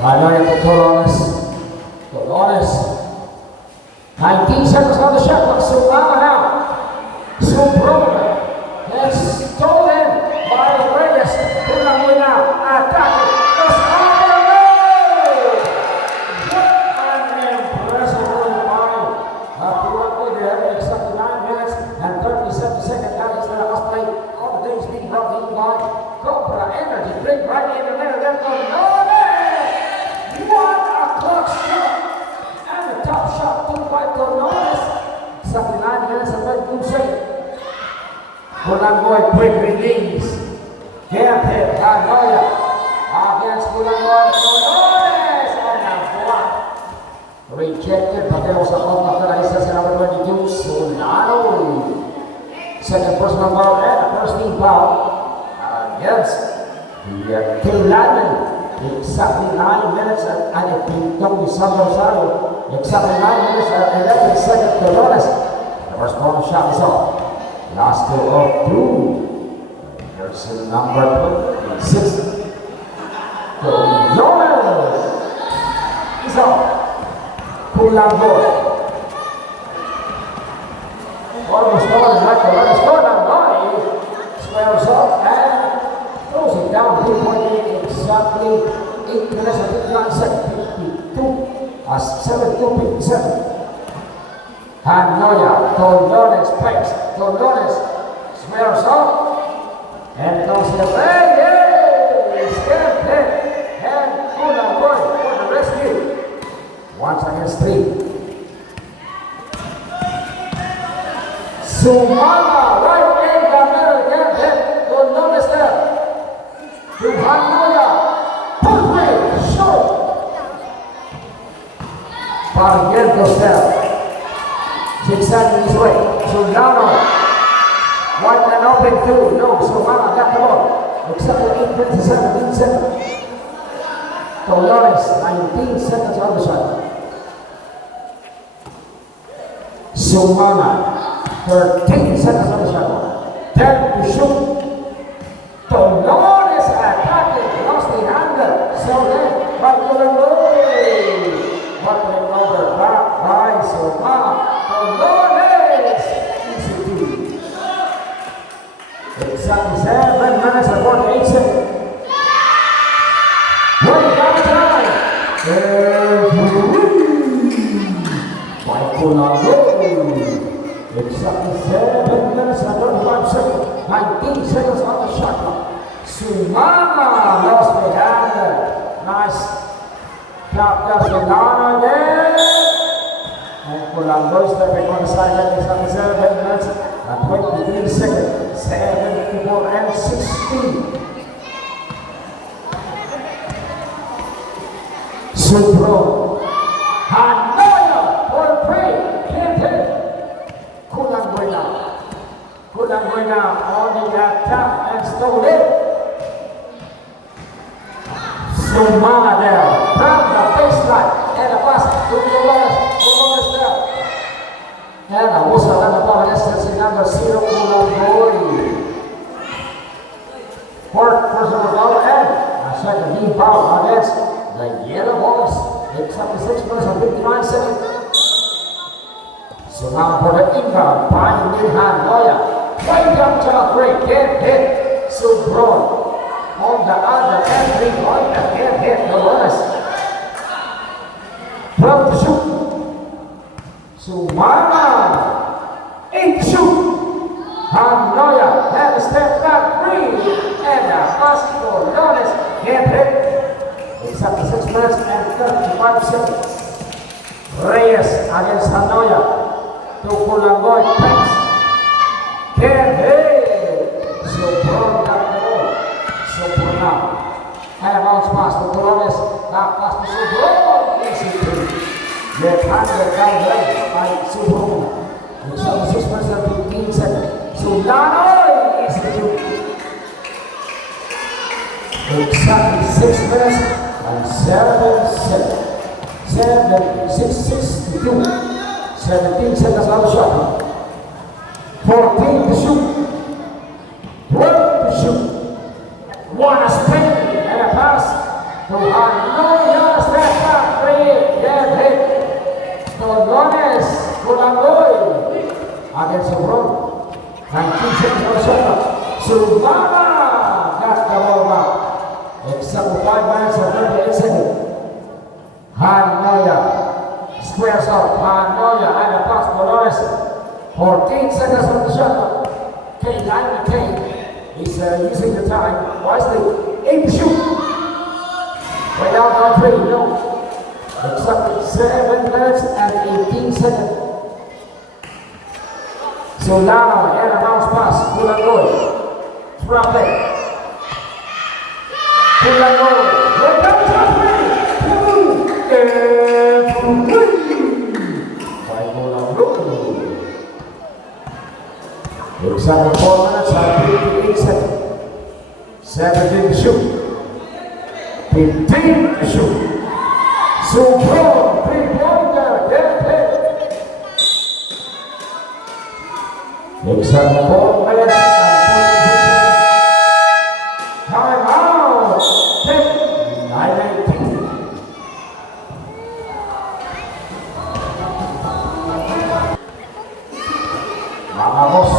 Hanoya to Tolones. Tolones. 19 seconds on the shot clock. Sumama now. Subron has stolen by Reyes. Pulang now. Attacking. It's over the goal! What an impressive run by Pulang there. Exactly 9 minutes and 37 seconds. That is the last play of the day. Being brought in by Cobra Energy. Drink right in the middle. Then what a clutch shot! And the top shot took by Tolones. Exactly 9 minutes and 32 seconds. Pulangoy, quick release. Can't hit Hanoya against Pulangoy. Tolones and a block. Rejected, but there was a ball of the races number 22. Solano. Second personal foul and a first team foul against the Kailaman. Exactly 9 minutes and it took the San Rosario. Exactly 9 minutes and 11 seconds. Tolones. The first ball shot is off. Last two of 2. Here's number 26. Tolones is off. Pulangoy. Almost all like Tolones. Pulangoy squares up and throws it down 3.8. Exactly 8 minutes and 59 seconds. 52. 72.57. Hanoya, Tolones breaks. Tolones squares up and goes the way. Step hit and Pulangoy for the rescue. Once against 3. Sumama right in the middle again. Hit Tolones there. To Hanoya. Put short. Barrientos there. Zigzagging his way. Solano. Wide and open too. No, Sumama got the ball. Except for 8:27 seconds. Tolones, 19 seconds on the shot. Sumama, 13 seconds on the shot. 10 to shoot. Tolones attacking. Lost the handle. So then, back to the goal. Buckling over back by Sumama. Tolones institute. Exactly 7 minutes and 48 seconds. Way down time. By Pulangoy. Exactly 7 minutes and 35 seconds. 19 seconds on the shot clock. Sumama lost the hand. Nice. Tap Solano again. And Pulangoy stepping on the sideline. Exactly 7 minutes and 23 seconds. 74 and 16. Supro. Hanoya for free. Can't hit. Pulangoy now. Pulangoy now on the attack and stole it. Sumama there. From the baseline. And a pass to Tolones. Tolones there. And a whistle on the ball against number 0, Pulangoy. Fourth personal foul and a second team foul against the Yellow Balls. It's up to 6 minutes and 59 seconds. Sumama for the inbound. Finding Hanoya. Right down to break. Can't hit. Subron. On the other end, 3-point. Can't hit. Tolones. 12 to shoot. Sumama. 8 to shoot. Hanoya had a step back 3. And a pass to Tolones. Can't hit. It's up to 6 minutes and 35 seconds. Reyes against Hanoya. To Pulangoy. Thanks. Can't hit. Supron got the ball. Supron now. And a bounce pass to Tolones. That pass to Supron. Left-handed down the lane by Supron. It's up to 6 minutes and 15 seconds. Solano institute. Exactly 6 minutes and 7 seconds. 6 to 2. 17 seconds on the shot. 14 to shoot. 12 to shoot. One a spin and a pass to Hanoya. step back three, get hit. Dolores Kulangoy against Sobron. 19 seconds on shot. Sumama got the ball back. Except 5 minutes and 38 seconds. Hanoya squares up. Hanoya and a pass Dolores. 14 seconds on the shot. Kane is using the time wisely. 8 to shoot. Way down on 3, no. Exactly 7 minutes and 18 seconds. Solano and a bounce pass. Kulangoy. Trap it. Kulangoy. Way down on 3. By Kulangoy. Exactly 4 minutes and 58 seconds. 17 to shoot. 15 to shoot. Sobron, 3-pointer, get hit. Exactly 4 minutes and 22 seconds. Time out. 9-18. Vamos,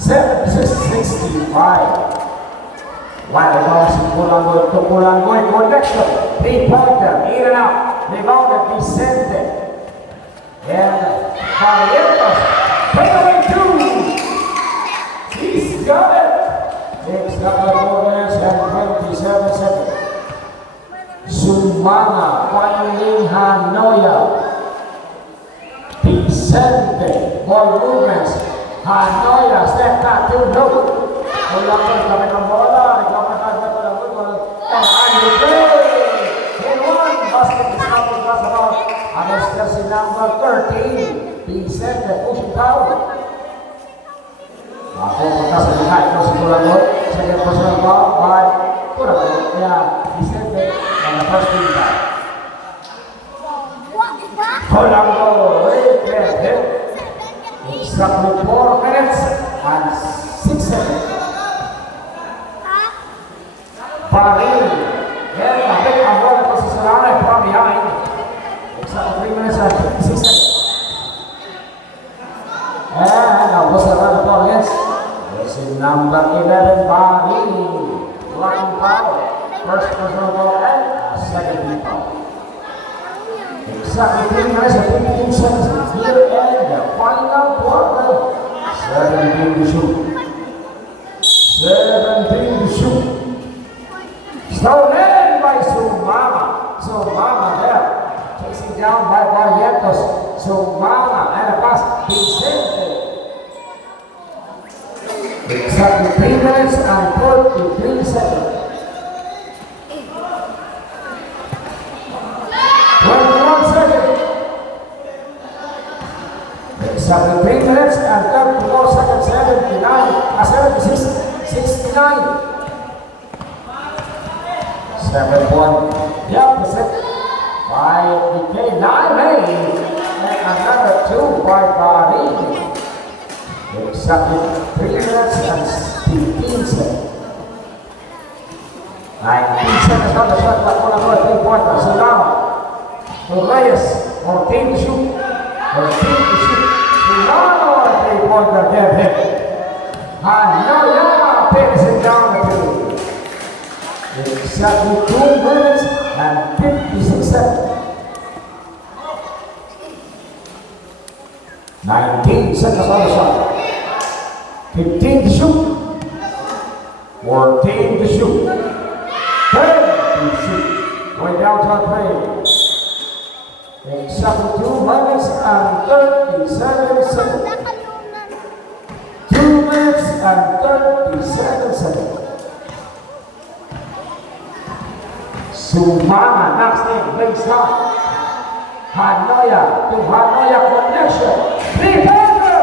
76-65. White bounce to Kulangoy connection. 3-pointer, in and out. Rebounded Vicente. And Barrientos. Takeaway 2. He's got it. It's got the 4 minutes and 27 seconds. Sumana finding Hanoya. Vicente. Ball movements. Hanoya step back to no. Kulangoy kami ng bola. Basket is not because about against jersey number 13. Vicente pushing down. Ako pagkas sa lihat ko si Kulangoy. Second personal ball by Kulangoy. Kaya Vicente on the first team back. Kulangoy get hit. Exactly 4 minutes and 6 seconds. Parin. And a big award for Solano from behind. Exactly 3 minutes and 56 seconds. And now was another ball against. This is number 11, Parin. Blocking foul. First personal ball and a second team foul. Exactly 3 minutes and 52 seconds. Here and the final quarter. 17 to shoot. 17 to shoot. Stolen by Sumama. Sumama there. Chasing down by Barrientos. Sumama and a pass. Vicente. Exactly 3 minutes and 43 seconds. 21 seconds. Exactly 3 minutes and 34 seconds. 76, 69. 7-1 deficit by DK Nine and another 2 by Parin. Exactly 3 minutes and 15 seconds. 19 seconds on the shot by Kulangoy, 3-pointer. Solano to Reyes, 14 to shoot. 14 to shoot. Solano, 3-pointer, get hit. Hanoya pins it down the field. Exactly 2 minutes and 56 seconds. 19 seconds on the shot. 15 to shoot. 14 to shoot. 10 to shoot. Way downtown play. Exactly 2 minutes and 37 seconds. 2 minutes and 37 seconds. Sumama knocks in baseline. Hanoya to Hanoya connection. 3-pointer.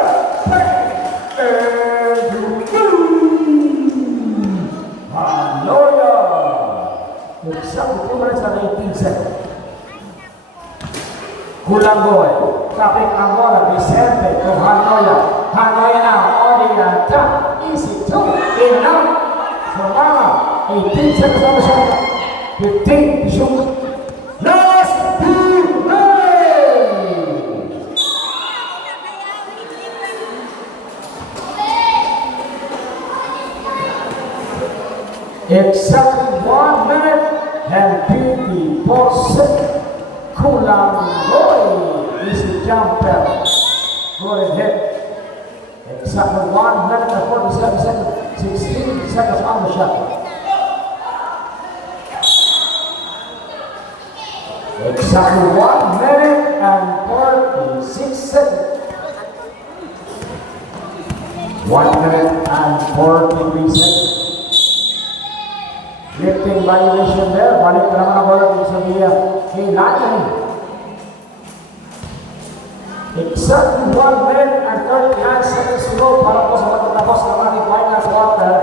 Hanoya. Exactly 2 minutes and 18 seconds. Kulangoy tapping ang bola. Vicente to Hanoya. Hanoya now on the attack. Easy 2 in and out. Sumama 18 seconds on the shot. 15 to shoot. 1 minute and 54 seconds. Kulang Roy is the jumper. Good and hit. Exactly 1 minute and 47 seconds. 16 seconds on the shot. Exactly 1 minute and 46 seconds. 1 minute and 43 seconds. Lifting violation there. Balik na naman ang bola dito sa Mia. Kailangan. Exactly 1 minute and 39 seconds to go para po sa matatapos ng ating final quarter.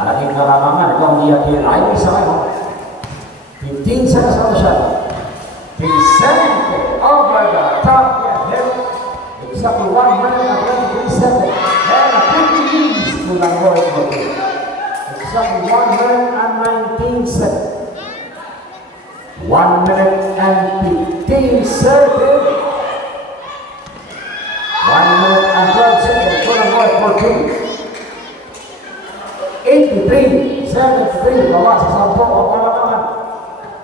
Malaking karamangan. Ito ang Mia Kailangan sa kayo. 15 seconds on the shot. Vicente over the top. Yeah, hit. Exactly 1 minute and 23 seconds. And a quick release to Langoy. Exactly 1 minute and 19 seconds. 1 minute and 15 seconds. 1 minute and 12 seconds. To Langoy for 2. 83, 73. Bawa sa 10 o kalamangan.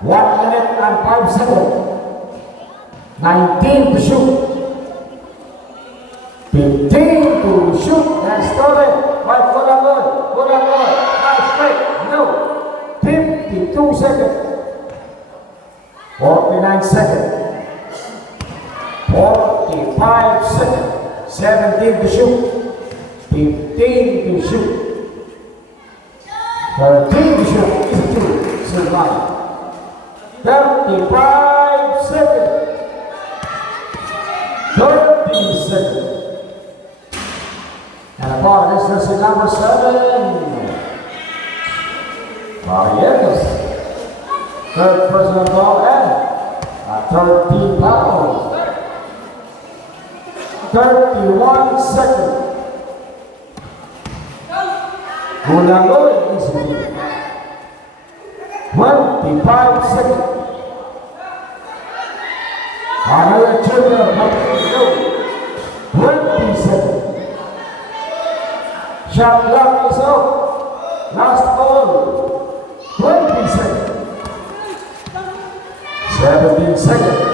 1 minute and 5 seconds. 19 to shoot. 15 to shoot. And started by Kulangoy. Kulangoy. Nice break. No. 52 seconds. 49 seconds. 45 seconds. 17 to shoot. 15 to shoot. 13 to shoot. 52. Survive. 35 seconds. 30 seconds. And a ball against jersey number 7. Barrientos. Third personal ball and a 13 fouls. 31 seconds. Kulangoy is 25 seconds. Another trigger of 20 seconds. Shot clock is out. Last ball. 20 seconds. 17 seconds.